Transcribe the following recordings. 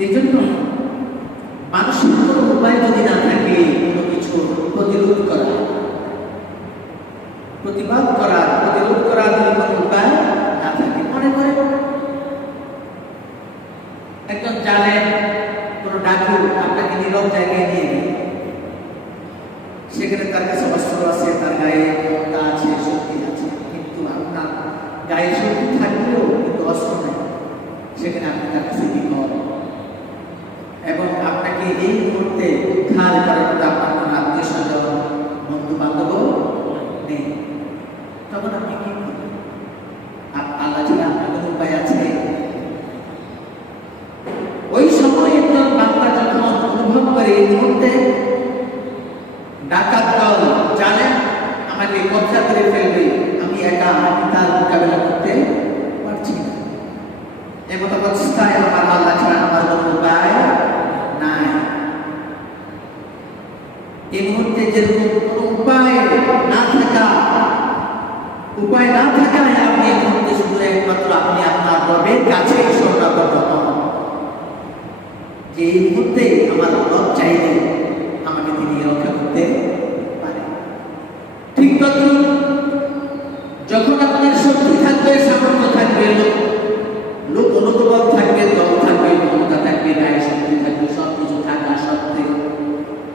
এই জন্য মানুষের কোনো উপায় যদি না থাকে কোনো কিছু প্রতিরোধ করা, প্রতিবাদ করা, প্রতিরোধ করার যদি কোনো উপায় না থাকে, মনে করে একজন জানেন কোনো ডাকু আপনাকে নীরব জায়গায় নিয়ে গেল, সেখানে তার কাছে অস্ত্র আছে, তার গায়ে ক্ষমতা আছে, শক্তি আছে, কিন্তু আপনার গায়ে শক্তি থাকলেও কিন্তু অস্ত্র নেই, সেখানে আপনি তার কাছে বিপদ এবং আপনাকে এই মুহূর্তে উদ্ধার করার মতো আপনার কোনো আত্মীয় স্বজন বন্ধু বান্ধব নেই, তখন আপনি কি করবেন? আল্লাহ ছাড়া আপনার কোনো উপায় আছে? ওই সময় একজন বান্দা যখন অনুভব করে এই মুহূর্তে ডাকাত দল জানে আমাকে কব্জা করে ফেলবে, আমি একা, আমি তার মোকাবেলা করতে পারছি না, এমন অবস্থায় আমার আল্লাহ ছাড়া আমার কোনো উপায় নাই। এই মুহূর্তে যেরকম কোনো উপায় না থাকায় আপনি এই মুহূর্তে শুধু একমাত্র আপনি আপনার রবের কাছে শরণাগত হন, যে এই মুহূর্তে আমার রব চাইলে আমাকে তিনি রক্ষা করতে পারেন। ঠিক তদ্রুপ যখন আপনার শক্তি থাকবে, সামর্থ্য থাকবে, লোক অনুকূল থাকবে, দল থাকবে, ক্ষমতা থাকবে, গায়ে শক্তি থাকবে, সব কিছু থাকা সত্ত্বেও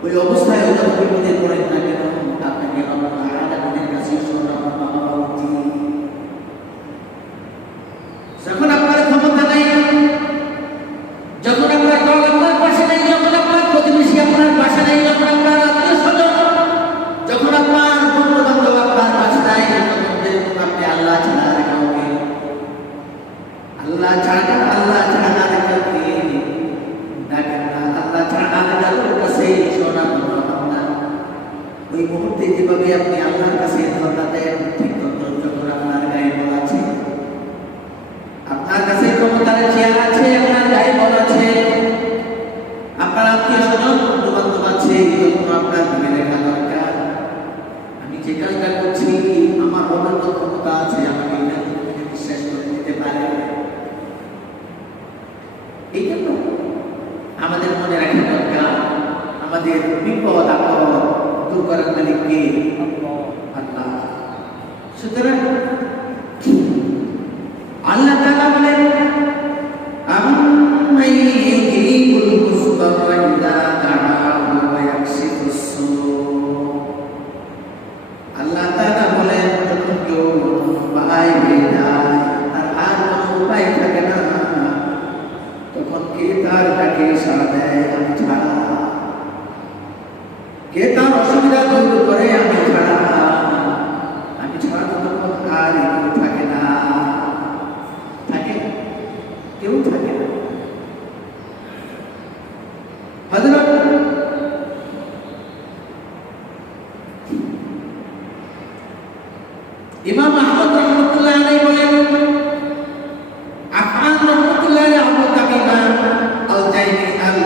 ওই অবস্থায় যত বিপদে পড়েন না কেন আপনাকে আল্লাহর কাছে শরণাগত হওয়া উচিত। যখন আপনার ক্ষমতা নাই, যখন আপনার দল আপনার পাশে নেই, যখন আপনার প্রতিবেশী আপনার পাশে নেই, যখন আপনার আত্মীয় স্বজন, যখন আপনার বন্ধু বান্ধব আপনার পাশে নাই, তখন আপনি আল্লাহ ছাড়া আর কাউকে ডাকেন না, আল্লাহ ছাড়া আর কারোর কাছে শরণাগত হন না। ওই মুহূর্তে যেভাবে আপনি আল্লাহর কাছে ধর্ণা দেন, ঠিক তখন যখন আপনার গায়ে বল আছে, আপনার কাছে ক্ষমতার চেয়ার আছে, আপনার গায়ে বল আছে, আপনার আত্মীয় স্বজন বন্ধু বান্ধব আছে, তখন আপনার ভেবে রেখা দরকার আমি যে কাজটা করছি আমার রবের তো ক্ষমতা আছে, আমাকে এটা বিশ্বাস করে দিতে পারে। এই জন্য আমাদের মনে রাখা দরকার আমাদের বিপদ আপদ দূর করার মালিক কে? আল্লাহ। সুতরাং আল্লাহ তাআলা বলেন আম্মাই ইউজিবুল মুসতারা ইযা দাআহু ওয়া ইয়াকশিফুস সূ। আল্লাহ তাআলা বলেন যখন কেউ উপায় হয়ে যায়, আর কোনো উপায় থাকে না, তখন কে তার ডাকে সাড়া দেয়? আমি ছাড়া। কে তার অসুবিধা দূর করে? আমি ছাড়া। আমি ছাড়া তো তখন আর কেউ থাকে না, কেউ থাকে না। হযরত ইমাম আহমদ রাহমাতুল্লাহ আলাইহি বলেন, আফআন রাহমাতুল্লাহ আলাইহি আবু তামিমা আল জাইনি আল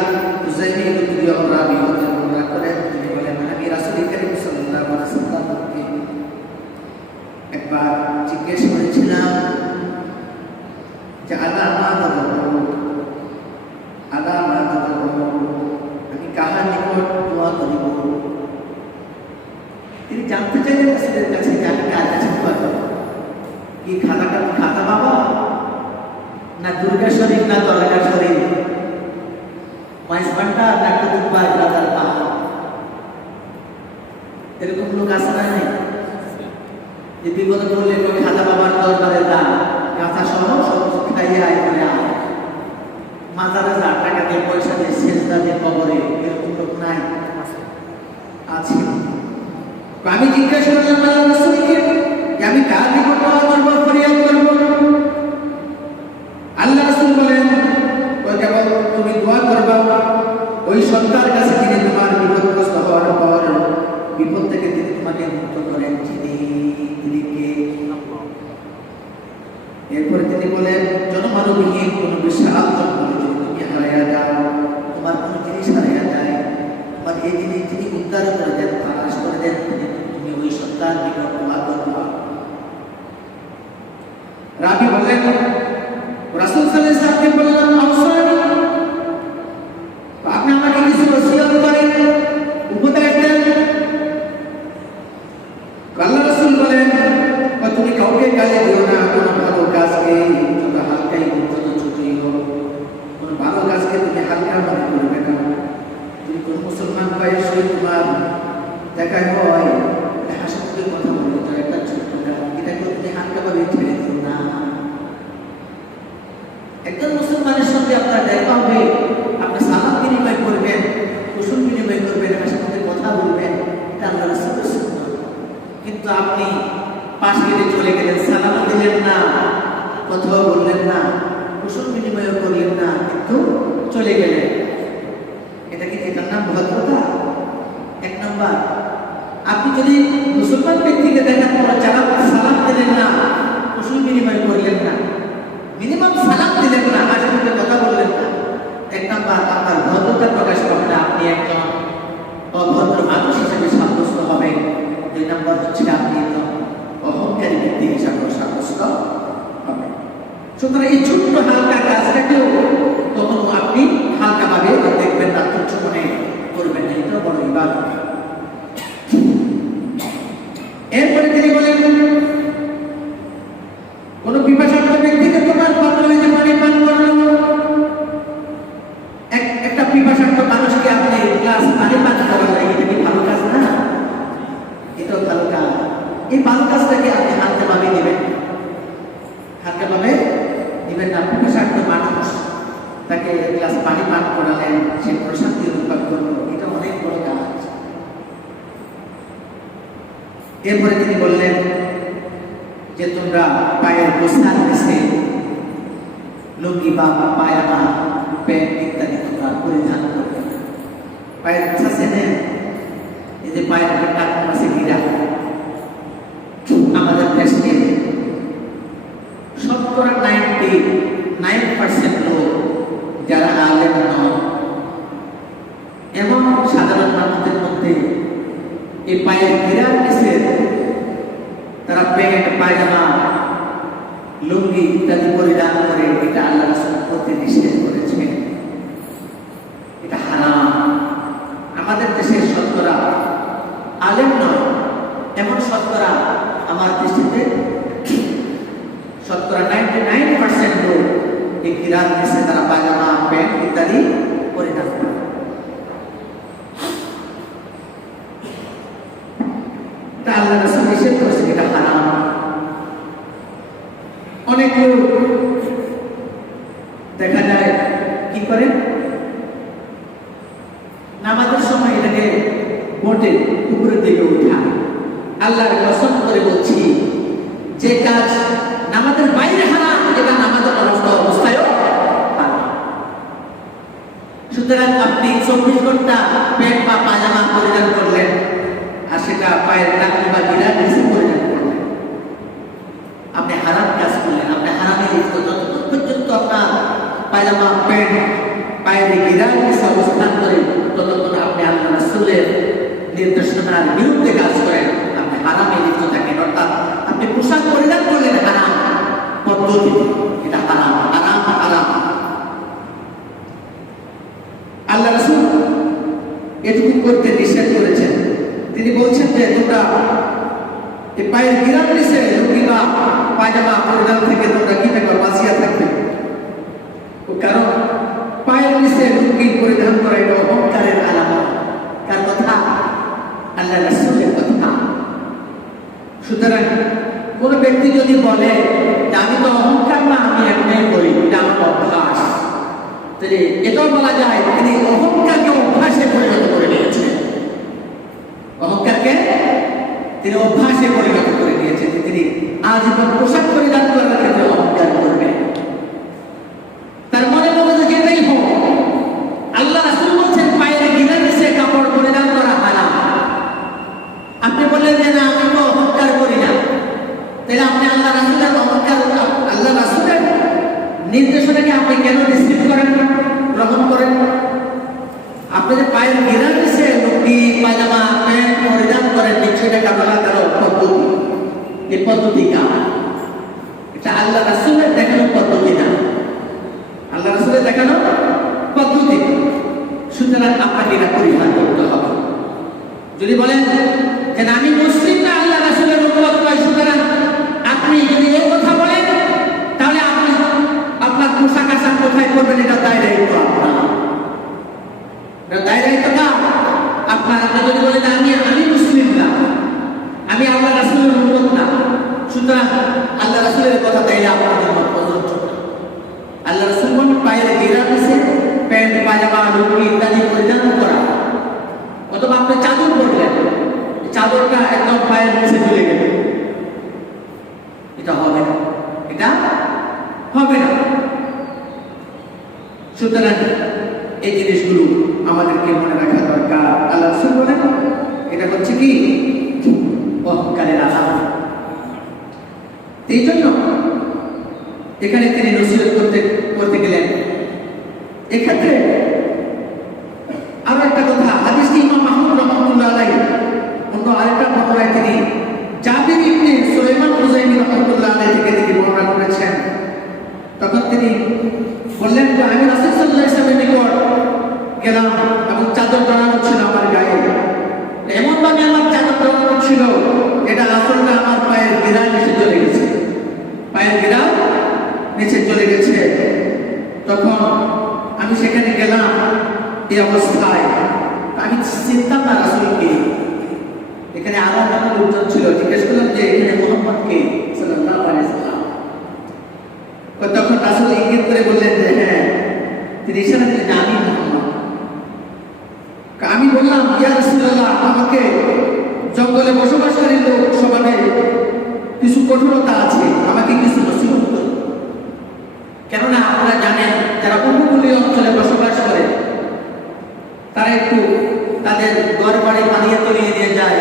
হুযাইমি রাবি বর্ণনা করেন, তিনি বলেন আমি রাসূল কারীম সাল্লাল্লাহু আলাইহি ওয়াসাল্লামকে একবার জিজ্ঞেস করেছিলাম যে আমি কাহার নিকট দোয়া করিব? তিনি জানতে চাইলেন রাসূলের কাছে যে আমি কার কাছে দোয়া করব। কি খাতা বাবা, না দুর্গা শরীফ, না দরগা শরীফ, মাইজবান্ডা, না কুতুববাগ, রাজার পাহাড়? এরকম লোক আছে না? নেই? যে বিপদ পড়লে খাতা বাবার দরবারে যা, কাঁথা সহ সব খাইয়া এখানে আয়, মাজারে যা, টাকা দিয়ে পয়সা দিয়ে সেজদা দিয়ে কবরে, এরকম লোক নাই? আছে। আমি জিজ্ঞাসা করলাম আল্লাহর রাসূলকে যে আমি কার নিকট দোয়া করব, ফরিয়াদ করব? আল্লাহ রাসূল বলেন কেবল তুমি দোয়া করবা ওই সত্তার কাছে যিনি তোমার বিপদগ্রস্ত হওয়ার পর বিপদ থেকে তিনি তোমাকে মুক্ত করেন, তিনি কে? এরপরে তিনি বলেন জনমানবহীন কোনো বিশাল জঙ্গলে যদি তুমি হারাইয়া যাও, তোমার কোনো জিনিস হারাইয়া যায়, তোমার এই জিনিস যিনি উদ্ধার করে দেন, তালাশ করে দেন, তুমি ওই সত্তার নিকট দোয়া করবা। রাবি বলেন রাসূল সাল্লাল্লাহু আলাইহি ওয়াসাল্লাম বললেন আওসানি মনে করবে না। যদি কোনো মুসলমান ভাইয়ের সহিত তোমার দেখা হয়, হাসি মুখে কথা বলবে, তো একটা ছোট্ট কাজ, এটাকে তুমি হালকাভাবে ছেড়ে দিও না। একজন মুসলমানের সঙ্গে আপনার দেখা হবে, আপনি সালাম বিনিময় করবেন, কুশল বিনিময় করবেন, হাসি মুখে কথা বলবেন, এটা আল্লাহ রাসূলের সুন্নাহ। কিন্তু আপনি পাশ কেটে চলে গেলেন, সালাম দিলেন না, কথাও বললেন না, কুশল বিনিময় করলেন না, কিন্তু চলে গেলেন। এটা কি, এটার নাম ভদ্রতা? এক নম্বর, আপনি যদি মুসলমান ব্যক্তিকে দেখার পর সালাম দিলেন না, কুশল বিনিময় করলেন না, মিনিমাম সালাম দিলেন না, হাসি মুখে কথা বললেন না, এক নম্বর আপনার ভদ্রতা প্রকাশ পাবে না, আপনি একজন অভদ্র মানুষ হিসেবে সাব্যস্ত হবেন। দুই নম্বর হচ্ছে আপনি একজন অহংকারী ব্যক্তি হিসাবে সাব্যস্ত হবেন। সুতরাং এই ছোট্ট হালকা কাজটাকেও কখনো আপনি হালকাভাবে দেখবেন না, তুচ্ছ মনে করবেন না, এটা বড় ইবাদত। এরপরে তিনি বলেন, কোন পিপাসার্থ ব্যক্তিকে তোমার পাত্র হইতে পানি পান করানো। একটা পিপাসার্থ মানুষকে আপনি গ্লাস পানি পান করালেন, এটা কি ভালো কাজ না? এটাও ভালো কাজ। এই ভালো কাজটাকে আপনি হালকাভাবে নেবেন, হালকাভাবে নেবেন না। পিপাসার্থ মানুষ, তাকে গ্লাস পানি পান করালেন, সে প্রশান্তি অনুভব করলো, এটা অনেক বড় কাজ। এরপরে তিনি বললেন যে তোমরা পায়ের গোছার নিচে লুঙ্গি বা পায়জামা, প্যান্ট ইত্যাদি তোমরা পরিধান করবে। পায়ের গোছাছে নেন, এই যে পায়ের টাকা আছে গিরা, আমাদের দেশে 99% লোক যারা আলেম নন, এবং সাধারণ মানুষদের মধ্যে এই পায়ের গিরার নিচে তারা প্যান্ট, পায়জামা, লুঙ্গি ইত্যাদি পরিধান করে, এটা আল্লাহ রাসূল করতে নিষেধ করেছেন, এটা হারাম। আমাদের দেশের শতকরা আলেম নয় এমন শতকরা আমার দৃষ্টিতে শতকরা 99% লোক এই গিরার নিচে তারা পায়জামা, প্যান্ট ইত্যাদি পরিধান করে। এটা আল্লাহ রাসূল নিষেধ করেছেন, এটা হারাম। অনেক লোক দেখা যায় কি করে, নামাজের সময় এটাকে মোটে উপরের দিকে উঠায়। আল্লাহর কসম করে বলছি, যে কাজ নামাজের বাইরে হারাম, এটা নামাজের অবস্থায়ও হারাম। সুতরাং আপনি 24 ঘন্টা প্যান্ট বা পায়জামা পরিধান করলেন, আর সেটা পায়ের টাকলি বা গিরার নিচে পরিধান করলেন, আপনি হারাম কাজ করলেন, আপনি হারামে লিপ্ত। যতক্ষণ পর্যন্ত আপনার পায়জামা, প্যান্ট পায়ের গিরার নিচে অবস্থান করে, ততক্ষণ আপনি আল্লাহ রাসূলের নির্দেশনার বিরুদ্ধে কাজ করেন, আপনি হারামে লিপ্ত থাকেন। অর্থাৎ আপনি পোশাক পরিধান করলেন হারাম পদ্ধতি, এটা হারাম, হারাম, হারাম। আল্লাহ রাসূল এটুকু করতে নিষেধ করেছেন। তিনি বলছেন যে তোমরা এই পায়ের গিরার নিচে লুঙ্গি বা পায়জামা পরিধান থেকে তোমরা কি থাকবে, বাঁচিয়া থাকবে। কারণ পায়ের নিচে লুঙ্গি পরিধান করা এটা অহংকারের আলামত। কার কথা? আল্লাহ রাসূলের কথা। সুতরাং কোন ব্যক্তি যদি বলে যে আমি তো অহংকার না, আমি এমনি করি, এটা আমার অভ্যাস, তাহলে এটাও বলা যায় তিনি অহংকারকে অভ্যাসে পরিণত করে নিয়েছেন। অহংকারকে তিনি অভ্যাসে পরিণত করে নিয়েছেন, তিনি আজীবন পোশাক পরিধান করার ক্ষেত্রে অহংকার করবেন। তার মনে মনে যেটাই হোক, আল্লাহ রাসূল বলছেন পায়ের গিরার নিচে কাপড় পরিধান করা হারাম। আপনি বললেন যে না, আমি তো অহংকার করি না, তাহলে আপনি আল্লাহ রাসূলের অহংকার, আল্লাহ রাসূলের নির্দেশনাকে আপনি কেন রিসিভ করেন, গ্রহণ করেন? আপনি যে পায়ের গিরার নিচে লুঙ্গি, পায়জামা, প্যান্ট পরিধান করেন, নিশ্চয়ই এটা বলা কারো পদ্ধতি। এই পদ্ধতি কার? এটা আল্লাহ রাসূলের দেখানো পদ্ধতি না, আল্লাহ রাসূলের দেখানো পদ্ধতি। সুতরাং আপনাকে এটা পরিহার করতে হবে। যদি বলেন যে আমি মুসলিম না, আল্লাহ রাসূলের উম্মত নয়, সুতরাং আপনি যদি এই কথা বলেন, তাহলে আপনি আপনার পোশাক আশাক কোথায় করবেন, এটা দায় দায়িত্ব আপনার। দায়িত্ব না আপনার। আপনি যদি বলেন আমি মুসলিম না, আমি আল্লাহ রাসূলের উম্মত না, সুতরাং আল্লাহ রাসূলের কথা তাইলে আপনার জন্য প্রযোজ্য না। আল্লাহ রাসূল কোন পায়ের গেরা দিয়েছে, প্যান্ট পায়জামা লুঙ্গি ইত্যাদি পরিধান করা, অথবা আপনি চাদর পরলেন, চাদরটা একদম পায়ের নিচে চলে গেল, এটা হবে না, এটা হবে না। সুতরাং এই জিনিসগুলো আমাদেরকে মনে রাখা দরকার। আল্লাহ রাসূল বলেন এটা হচ্ছে কি অহংকারের আলামত। এই জন্য এখানে তিনি নসিহত করতে গেলেন। এক্ষেত্রে আরো একটা কথা, হাদিসটি ইমাম আহমদ রাহমাতুল্লাহ আলাইহি অন্য আরেকটা বর্ণনায় তিনি জাবির ইবনে সুলাইমান খুজাইমি রাহমাতুল্লাহ আলাইহি থেকে তিনি বর্ণনা করেছেন। তখন তিনি বললেন যে আমি রাসূল সাল্লাল্লাহু আলাইহি ওয়াসাল্লামের নিকট গেলাম এবং চাদর জড়ানো ছিল আমার গায়ে, এমন ভাবে আমার চাদর জড়ানো ছিল এটা আসলটা আমার পায়ের গিরা নিচে চলে গেছে, পায়ের গিরা নিচে চলে গেছে। তখন আমি সেখানে গেলাম এই অবস্থায়, আমি চিন্তাম না রাসূলকে। এখানে আরো অন্য লোকজন ছিল, জিজ্ঞেস করলাম যে এখানে মুহাম্মদ কে সাল্লাল্লাহু আলাইহি ওয়াসাল্লাম। তখন রাসূল ইঙ্গিত করে বললেন যে হ্যাঁ, তিনি ইশারা দিলেন যে আমি মুহাম্মদ। আমি বললাম ইয়া রাসূলুল্লাহ, আমাকে জঙ্গলে বসবাসকারী লোক স্বভাবে কিছু কঠোরতা আছে, আমাকে কিছু নসিহত করুন। কেননা আপনারা জানেন যারা উপকূলীয় অঞ্চলে বসবাস করে তারা একটু তাদের ঘর বাড়ি পানিয়ে তলিয়ে নিয়ে যায়,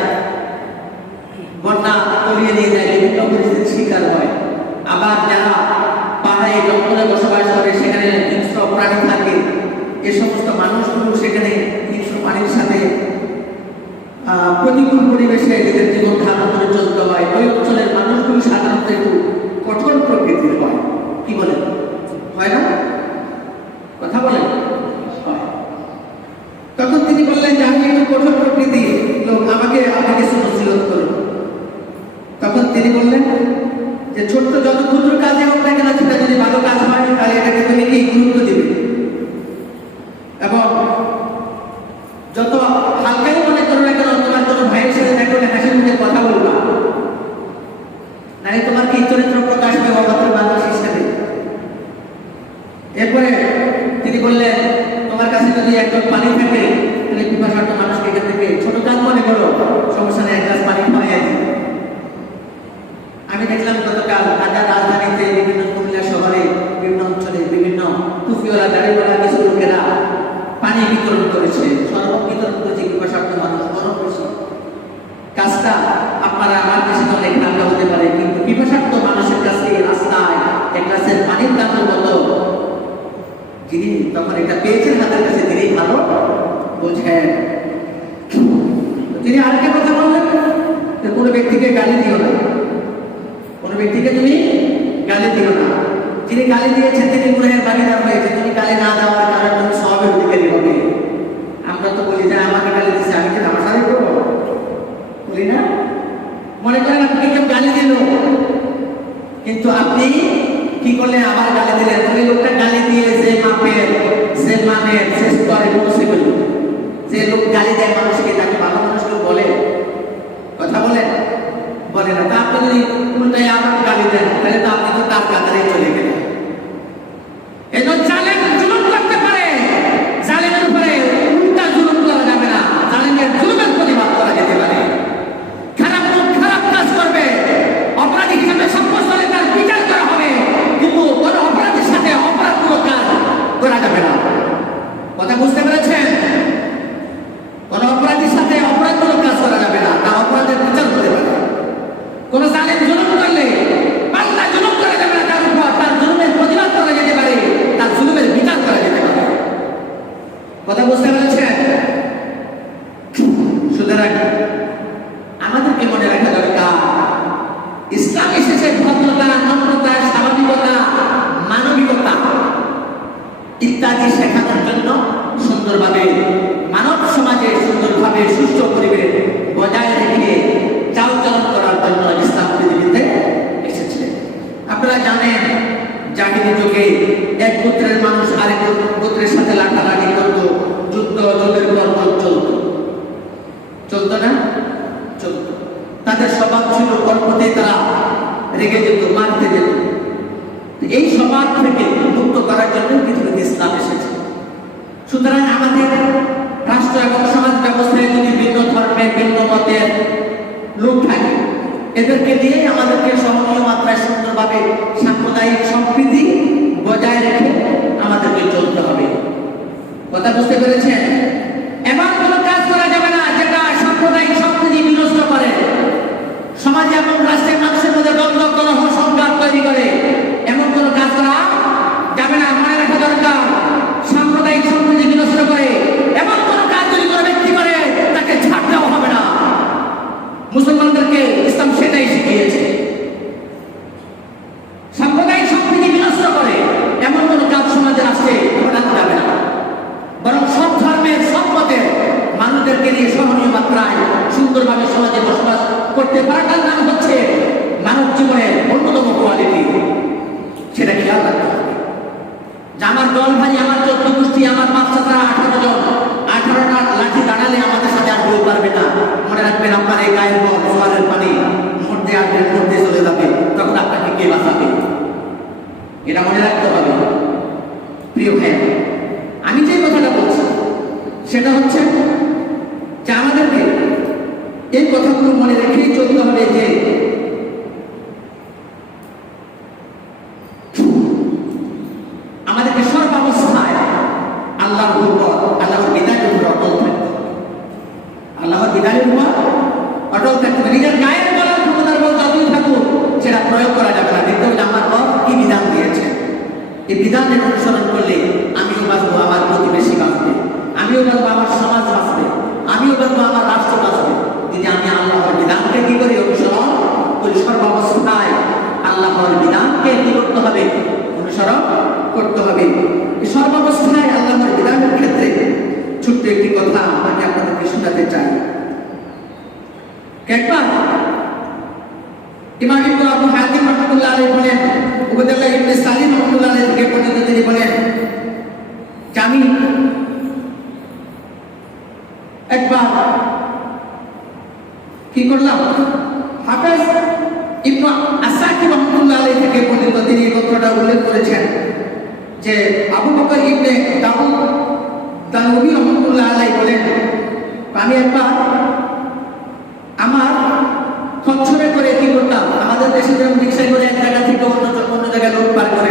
বন্যা তলিয়ে নিয়ে যায়, বিভিন্ন পরিস্থিতির শিকার হয়। আবার যারা পাহাড়ে জঙ্গলে বসবাস করে সেখানে হিংস্র প্রাণী থাকে, এ সমস্ত মানুষগুলো সেখানে হিংস্র প্রাণীর সাথে প্রতিকূল পরিবেশে নিজের জীবন ধারণ করে চলতে হয়। ওই অঞ্চলের মানুষগুলো সাধারণত একটু কঠোর প্রকৃতির হয়। কি বলেন, হয় না? কথা বলেন, হয়। তখন তিনি বললেন যে আমি একটু কঠোর প্রকৃতি লোক, আমাকে কিছু নসিহত করুন। তখন তিনি বললেন যে ছোট্ট যত ক্ষুদ্র কাজে হোক না কেন, সেটা যদি ভালো কাজ হয় তাহলে এটাকে তুমি কি গুরুত্ব দিবে, এবং যত হালকাই মনে করো না কেন তোমার কোনো ভাইয়ের সাথে দেখো না হাসি মুখে কথা বলবা, নাহলে তোমার কি চরিত্র প্রকাশ হবে অভদ্র মানুষ হিসেবে। এরপরে তিনি বললেন তোমার কাছে যদি একজন পানি থাকে তাহলে পিপাসার্ত মানুষকে এখান থেকে ছোট কাজ মনে করো, সমস্যা নেই, এক গ্লাস পানি খাওয়াই দিই। আমি দেখলাম গতকাল ঢাকা রাজধানীতে বিভিন্ন কুমিল্লা শহরে বিভিন্ন অঞ্চলে বিভিন্ন টুপিওয়ালা দাড়িওয়ালা কিছু লোকেরা পানি বিতরণ করেছে, শরবত বিতরণ করেছে পিপাসার্ত মানুষ, গরম বেশি। কাজটা আপনারা আমার দেশে তো অনেক ঠান্ডা হতে পারে, কিন্তু পিপাসার্ত মানুষের কাছে রাস্তায় এক গ্লাসের পানির দাম কত, যিনি তখন এটা পেয়েছেন হাতের কাছে তিনি ভালো বোঝেন। তিনি আরেকটা কথা বললেন যে কোনো ব্যক্তিকে গালি দিও না, কোনো ব্যক্তিকে তুমি গালি দিও না। যিনি গালি দিয়েছেন তিনি গুনাহের ভাগীদার হয়েছে, তুমি গালি না দেওয়ার কারণে তুমি সওয়াবের অধিকারী হবে। আমরা তো বলি যে আমাকে গালি দিচ্ছে আমি কি তামাশাই করবো, বলি না? মনে করেন আপনি কেউ গালি দিল, কিন্তু আপনি কি করলেন, আবার গালি দিলেন। ওই লোকটা গালি দিয়ে যে মাপের যে মানের যে স্তরে পৌঁছে গেল, যে লোক গালি দেয় মানুষকে তাকে ভালো মানুষ লোক বলে, কথা বলেন, বলে না। তা আপনি যদি উল্টাই আবার গালি দেন তাহলে তো আপনি তো তার কাতারেই চলে গেলেন। এই জন্য জালেম জুলুম করতে পারে, জালেমের উপরে উল্টা জুলুম করা যাবে না, জালেমের জুলুমের প্রতিবাদ করা যেতে পারে। খারাপ লোক খারাপ কাজ করবে, অপরাধী হিসেবে সাব্যস্ত হলে তার বিচার করা হবে, কিন্তু কোনো অপরাধীর সাথে অপরাধমূলক কাজ করা যাবে না। কথা বুঝতে পেরেছেন? কোনো অপরাধীর সাথে অপরাধমূলক কাজ করা যাবে না, তার অপরাধের বিচার হতে পারে। কোন জালেম জুলুম করলে পাল্টা জুলুম করা যাবে না, তার উপর তার জুলুমের প্রতিবাদ করা যেতে পারে, তার জুলুমের বিচার করা যেতে পারে। কথা বুঝতে পেরেছেন? সুতরাং আমাদেরকে মনে রাখা দরকার ইসলাম এসেছে ভদ্রতা, নম্রতা, স্বাভাবিকতা, মানবিকতা ইত্যাদি শেখানোর জন্য, সুন্দরভাবে মানব সমাজে সুন্দরভাবে সুস্থ পরিবেশ বজায় রেখে চালচলন করার জন্য ইসলাম পৃথিবীতে এসেছে। আপনারা জানেন জাহিলি যুগে এক গোত্রের মানুষ আরেক গোত্রের সাথে লাঠালাঠি করত, যুদ্ধের চলতো না? চলত। তাদের স্বভাব ছিল অল্পতে তারা রেগে যেত, মারতে যেত। এই স্বভাব থেকে মুক্ত করার জন্য পৃথিবীতে ইসলাম এসেছে। সুতরাং আমাদের রাষ্ট্র এবং সমাজ ব্যবস্থায় যদি ভিন্ন ধর্মের, ভিন্ন মতের লোক থাকে, এদেরকে দিয়ে আমাদেরকে সহনীয় মাত্রায় সুন্দরভাবে সাম্প্রদায়িক সম্প্রীতি বজায় রেখে আমাদেরকে চলতে হবে। কথা বুঝতে পেরেছেন? এমন কোনো কাজ করা যাবে না যেটা সাম্প্রদায়িক সম্প্রীতি বিনষ্ট করে, সমাজে এবং রাষ্ট্রের মানুষের মধ্যে দ্বন্দ্ব, কলহ, সংঘাত তৈরি করে। এমন কোনো কাজ করা যাবে না। মনে রাখা দরকার, সাম্প্রদায়িক সম্প্রীতি বিনষ্ট করে এমন কোনো কাজ যদি কোনো ব্যক্তি করে তাকে ছাড় দেওয়া হবে না। মুসলমানদেরকে ইসলাম সেটাই শিখিয়েছে। সাম্প্রদায়িক সম্প্রীতি বিনষ্ট করে এমন কোনো কাজ সমাজে রাষ্ট্রে ঘটানো যাবে না। বরং সব ধর্মের, সব মতের মানুষদেরকে নিয়ে সহনীয় মাত্রায় সুন্দরভাবে সমাজে বসবাস করতে পারাটার নাম হচ্ছে মানব জীবনের অন্যতম কোয়ালিটি। সেটা খেয়াল রাখতে হবে যে আমার দল ভাই, আমার 14 গোষ্ঠী, আমার বাচ্চারা 18 জন, 18টা লাঠি দাঁড়ালে আমাদের সাথে আর কেউ পারবে না। মনে রাখবেন, আপনার এই গায়ের বল, জোয়ারের পানি মধ্যে আসবে, মধ্যে চলে যাবে, তখন আপনাকে কে বাঁচাবে? এটা মনে রাখতে হবে। প্রিয় ভাই, আমি যে কথাটা বলছি সেটা হচ্ছে যে আমাদেরকে এই কথাগুলো মনে রেখেই চলতে হবে যে আমাদেরকে সর্বাবস্থায় আল্লাহর উপর, আল্লাহর বিধানের উপর অটল থাকতে হবে। আল্লাহর বিধানের উপর অটল থাকতে হবে। নিজের গায়ের বলার ক্ষমতার বল যতই থাকুক সেটা প্রয়োগ করা যাবে না। দেখতে হবে আমার রব কি বিধান দিয়েছে, এই বিধানের অনুসরণ করলে আমিও বাঁচবো, আমার প্রতিবেশী বাঁচবে, আমিও বাঁচবো, আমার সমাজ বাঁচবে, আমিও বাঁচবো, আমার রাষ্ট্র বাঁচবে। যদি আমি আল্লাহর বিধানকে কি করি? অনুসরণ করি। সর্বাবস্থায় আল্লাহর বিধানকে কি করতে হবে? অনুসরণ করতে হবে। এই সর্বাবস্থায় আল্লাহর বিধানের ক্ষেত্রে ছোট্ট একটি কথা আমি আপনাদেরকে শোনাতে চাই। একবার ইমাম ইবনে আবু হাতিম রাহমাতুল্লাহ আলাইহি বলেন, উবাইদুল্লাহ ইবনে সালিম রাহমাতুল্লাহ আলাইহি থেকে বর্ণিত, তিনি বলেন যে আমি একবার কি করলাম, হাফেজ ইবনে আসাকির রাহমাতুল্লাহ আলাইহি থেকে বর্ণিত, তিনি এই কথাটা উল্লেখ করেছেন যে আবু বকর ইবনে দাউদ দানবী রাহমাতুল্লাহ আলাইহি বলেন, আমি একবার আমার খচ্চরে করে কি করতাম, আমাদের দেশে যেমন রিক্সায় করে এক জায়গা থেকে অন্য জায়গায় লোক পার করে,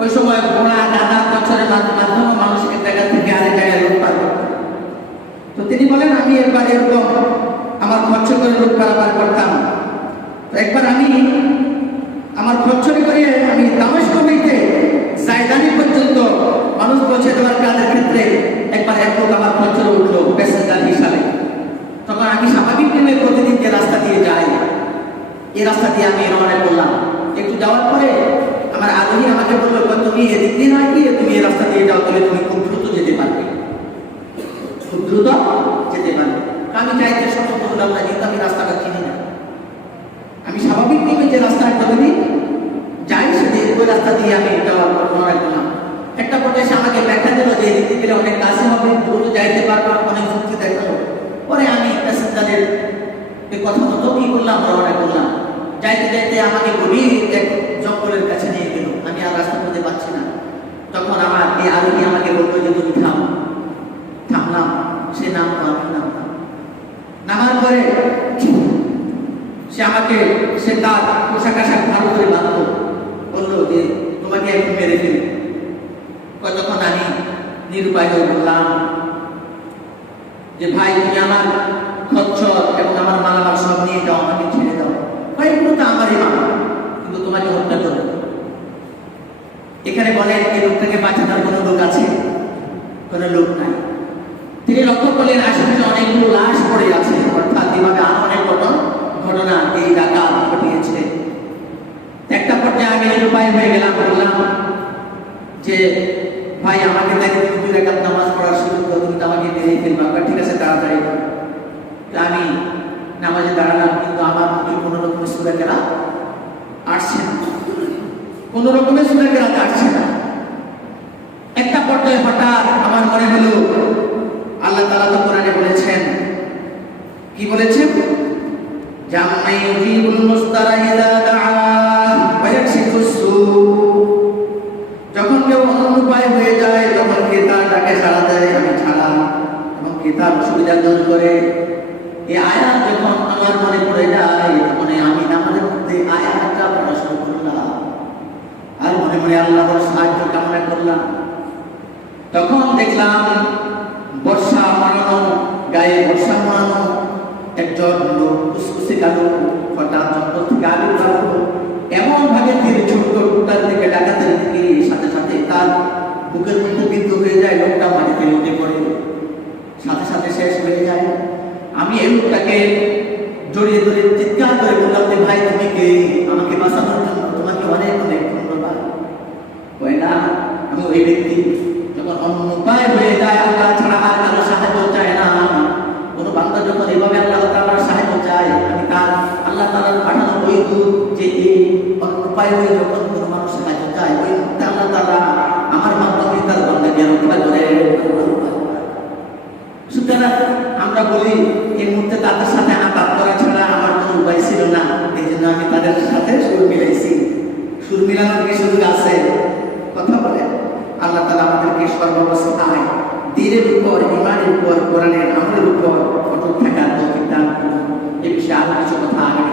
ওই সময় ঘোড়া, গাধা, খচ্চরের মাধ্যমে মানুষ এক জায়গা থেকে আরেক জায়গায় লোক পার করত। তো তিনি বলেন আমি একবার এরকম আমার খচ্চর করে লোক পারাপার করতাম। তো একবার আমি আমার খচ্চরে করে আমি দামেস্ক হইতে জায়দানি পর্যন্ত মানুষ পৌঁছে দেওয়ার কাজের ক্ষেত্রে একবার এক লোক আমার খচ্চরে উঠলো প্যাসেঞ্জার হিসাবে। তখন আমি স্বাভাবিক নিয়মে প্রতিদিন যে রাস্তা দিয়ে যাই, এই রাস্তা দিয়ে আমি রওনা করলাম। একটু যাওয়ার পরে আমার আরোহী আমাকে বললো, তুমি এদিক দিয়ে নয় কি, তুমি এই রাস্তা দিয়ে যাও, তাহলে তুমি খুব দ্রুত যেতে পারবে, খুব দ্রুত যেতে পারবে। আমি চাইতে সচেতন হলাম না, কিন্তু আমি রাস্তাটা চিনি না। আমি স্বাভাবিক নিয়মে যে রাস্তায় প্রতিদিন যাই সেদিন ওই রাস্তা দিয়ে আমি রওনা করলাম। একটা পর্যায়ে আমাকে ব্যাখ্যা দিল যে এদিক থেকে অনেক কাছে হবে, দ্রুত যাইতে পারবো, অনেক যুক্তি দেখালো। পরে আমি প্যাসেঞ্জারের কথা মতো কি করলাম, রওনা করলাম। যাইতে যাইতে আমাকে গভীর এক জঙ্গলের কাছে নিয়ে গেল, আমি আর রাস্তা করতে পারছি না। তখন আমার এই আরোহী আমাকে বললো যে তুমি থামো। থামলাম, সে নামলো, আমি নামলাম। নামার পরে সে আমাকে, সে তার পোশাক আশাক ভালো করে বাঁধলো, বললো যে তোমাকে এখন মেরে ফেলি। তখন আমি নিরুপায় হয়ে বললাম যে ভাই, তুমি আমার খচ্চর এবং আমার মালামাল সব নিয়ে যাও, আমাকে ছেড়ে দাও। ভাই, এগুলো তো আমারই মাল, কিন্তু তোমাকে হত্যা করবে। এখানে বলেন এই লোকটাকে বাঁচানোর কোনো লোক আছে? কোনো লোক নাই। তিনি লক্ষ্য করলেন আশেপাশে অনেকগুলো লাশ পড়ে আছে, অর্থাৎ এভাবে আরো অনেক ঘটনা এই ডাকাত ঘটিয়েছে। একটা পর্যায়ে আমি নিরুপায় হয়ে গেলাম, বললাম যে ভাই, আমাকে দেখে তুমি 2 রাকাত নামাজ পড়ার সুযোগ দাও, তুমি তো আমাকে মেরে ফেলবা। ঠিক আছে, তাড়াতাড়ি। আমি নামাজে দাঁড়ালাম, কিন্তু আমার মুখে কোনো রকমের সূরা কেরাত আসছে না, কোনো রকমের সূরা কেরাত আসছে না। একটা পর্যায়ে হঠাৎ আমার মনে হলো, আল্লাহ তাআলা তো কোরআনে বলেছেন কি বলেছেন? জাম্মাই ইউজিবুল মুস্তারা ইযা দাআ ওয়া ইয়াকশিফুস সূ। যখন কেউ অনুপায় হয়ে যায়, যখন কে তার ডাকে সাড়া দেয়, আমি ছাড়া, এবং কে তার অসুবিধা দূর করে। এই আয়াত যখন আমার মনে পড়ে যায়, তখন আমি নামাজের মধ্যে আয়াতটা পড়া শুরু করলাম, আর মনে মনে আল্লাহর সাহায্য কামনা করলাম। তখন দেখলাম বর্ষা মারানো, গায়ে বর্ষা মারানো একজন লোক, কুসকুসে কালো, হঠাৎ জঙ্গল থেকে আবির্ভাব হলো। এমন ভাবে তীর ছোট্ট টুকটার দিকে ডাকাতের দিকে, সাথে সাথে তার বুকের মধ্যে বিদ্ধ হয়ে যায়, লোকটা মাটিতে লুটে পড়ে, সাথে সাথে শেষ হয়ে যায়। আমি এই লোকটাকে জড়িয়ে ধরে চিৎকার করে বললাম যে, ভাই তুমি কে? আমাকে বাঁচানোর জন্য তোমাকে অনেক অনেক ধন্যবাদ। হয় না, আমি ওই ব্যক্তি যখন অন্য উপায় হয়ে যায়, আল্লাহ ছাড়া আর কারো সাহায্য চায় না। কোনো বান্দা যখন এভাবে আল্লাহ তাআলার সাহায্য চায়, আমি তার আল্লাহ তাআলার পাঠানো ওই দূত যে এই অন্য উপায় হয়ে যখন কোনো মানুষ সাহায্য চায়, ওই মুহূর্তে আল্লাহ তাআলা আমার মাধ্যমে তার বান্দাকে রক্ষা করে। সুতরাং আমরা বলি এই মুহূর্তে তাদের সাথে আঘাত করা ছাড়া আমার কোনো উপায় ছিল না, এই জন্য আমি তাদের সাথে সুর মিলাইছি। সুর মিলানোর কি সুযোগ আছে? কথা বলেন। আল্লাহ তাআলা আমাদেরকে সর্বাবস্থায় দ্বীনের উপর, ঈমানের উপর, কোরআনের আমলের উপর অটল থাকার তৌফিক দান করুন। এই বিষয়ে আরো কিছু কথা আগামী